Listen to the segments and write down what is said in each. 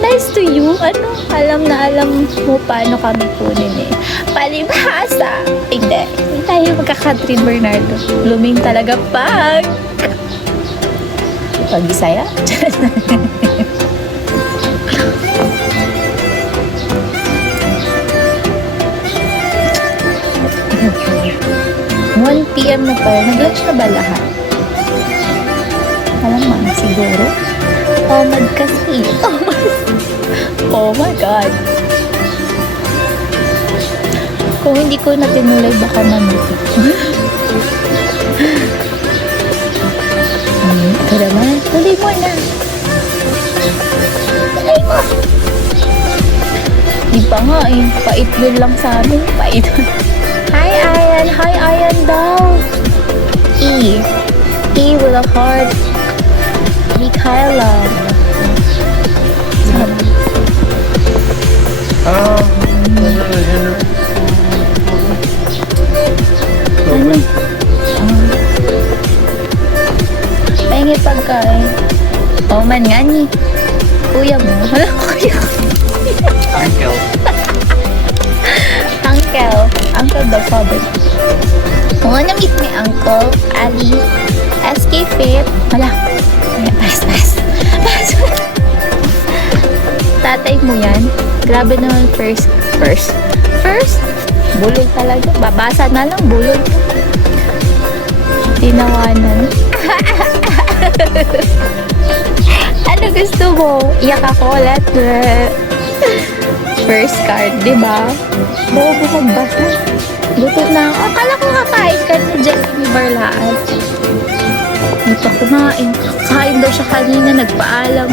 Nice to you. Ano? Alam na alam mo paano kami kunin eh. Palibhasa. Hindi. Hindi tayo magka-Catherine Bernardo. Blooming talaga pag... Pag-Bisaya? One PM na pala. Nag-lunch na ba lahat? Alam mo, siguro. Omad kasi. Oh my God. Kung hindi ko na tinulay, baka mamuti. Ito naman. Tuloy mo na. Tuloy mo. Di pa nga eh. Pait yun lang sa amin. Pait. Hi, Ayan. Hi, Ayan daw. E. E with a heart. Mikaela. Ano? Pahingi pagkain. Oh, man nga ni. Kuya mo. Wala kuya. Uncle. Uncle. Uncle the father. Wanna meet me, Uncle Ali? SK Fit. Wala. Pass. Tatay mo yan. Grabe naman first. Bulol talaga. Babasa na lang. Bulol. Tinawanan. Ano gusto mo? Iyak ako ulit. First card, diba? Bobo magbasa. Gutom na ako. Akala ko kakain ka na Jenny Barlaan. Hindi pa kumain. Kain daw siya kanina. Nagpaalam.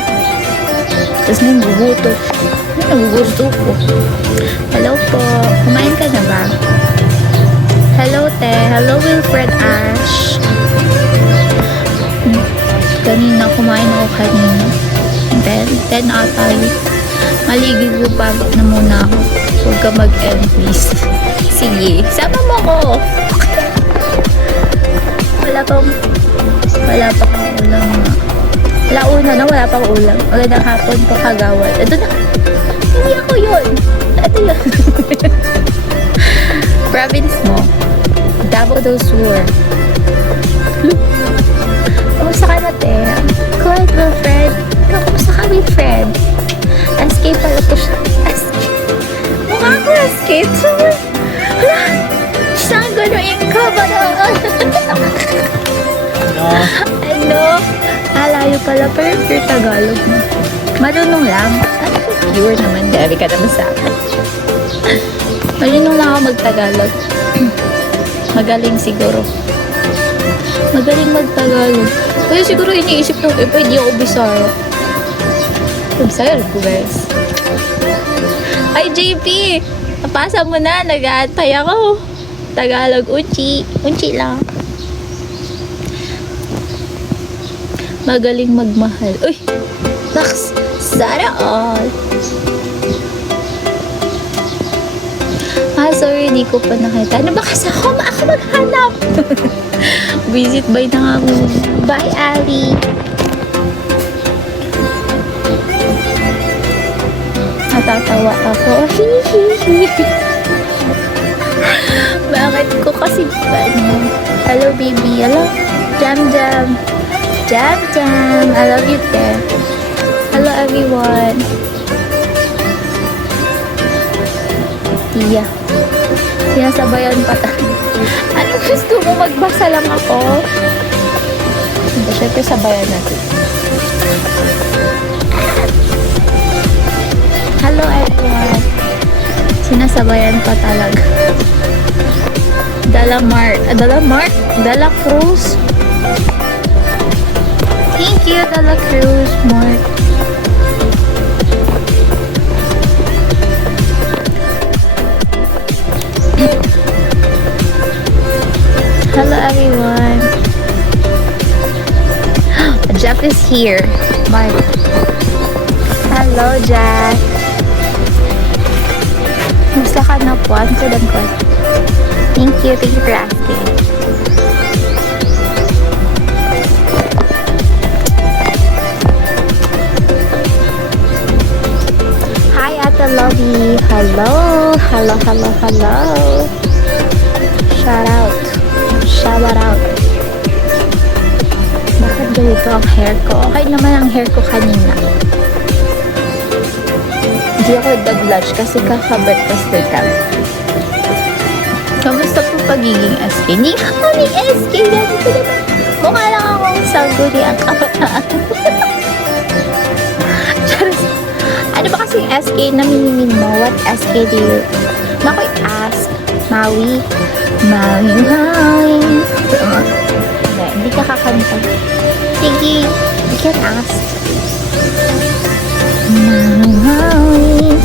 Tapos nang guguto. Nagugusto ko. Hello po. Kumain ka na ba? Hello, te. Hello, Wilfred Ash. Kanina, kumain ako kanina. Then ata yun. Maligid ko pa na muna ako. Huwag ka mag-end, please. Sige. Sama mo ko. Wala pang ulam nga. Wala pang ulam. Wala na hapon pa kagawad. Ito na. Hindi ako yun. Ito yun. Province mo. Davao del Sur. Kumusta ka na, te? Good, Wilfred. Kumusta ka, Wilfred? SK pala po siya. SK. Mukha ko SK. Wala. Saan gano'ing ka ba na? Ano? Alayo pala, pero pure Tagalog mo. Marunong lang. Ano ko pure naman, Debbie ka naman sa akin. Marunong lang ako mag-Tagalog. Magaling siguro. Magaling mag-Tagalog. Kaya siguro iniisip nung, pwede ako Bisaya. Bisaya ko, guys. Ay, JP! Napasa mo na. Nag-aantay ako. Tagalog, unchi. Unchi lang. Magaling magmahal. Uy! Naks! Sana all! Sorry, hindi ko pa nakita. Ano ba kasi ako maghanap? Visit by na nga ako. Bye, Ali! Natatawa ako. Bakit ko kasi ano? Hello, baby. Hello? Jam. I love you, te. Hello, everyone. Yeah. Sinasabayan pa tayo. Ano gusto mo? Magbasa lang ako? Siyempre, sabayan natin. Hello, everyone. Sinasabayan pa talaga. Dela Cruz. Thank you, Dela Cruz, Mark. Hello, everyone. Jeff is here. Bye. Hello, Jack. Musta ka na po? I'm good. Thank you for asking. sa lobby. Hello. Shout out. Bakit ganito ang hair ko? Okay naman ang hair ko kanina. Hindi ako nag-blush kasi kaka-breakfast time. Kamusta po pagiging SK? Hindi ka kami SK. Mukha lang akong sangguni ang kabataan. Ano ba kasing SK na minimin mo? What SK do you... Nako'y ask. Maui. Hindi ka kakanta. Sige, you can ask. Maui.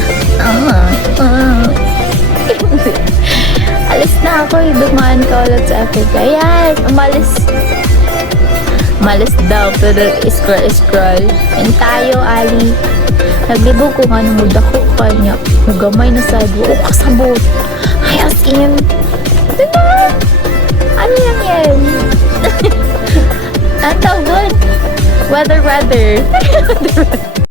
Alis na ako, dumaan ka ulit sa Africa. Ayan, umalis daw, pero scroll. And tayo, Ali. Naglibog ko nga nung dako kanya. Nagamay na sa buo kasabot. Ay, as in. Diba? Ano yan? Ang tawag doon? Weather.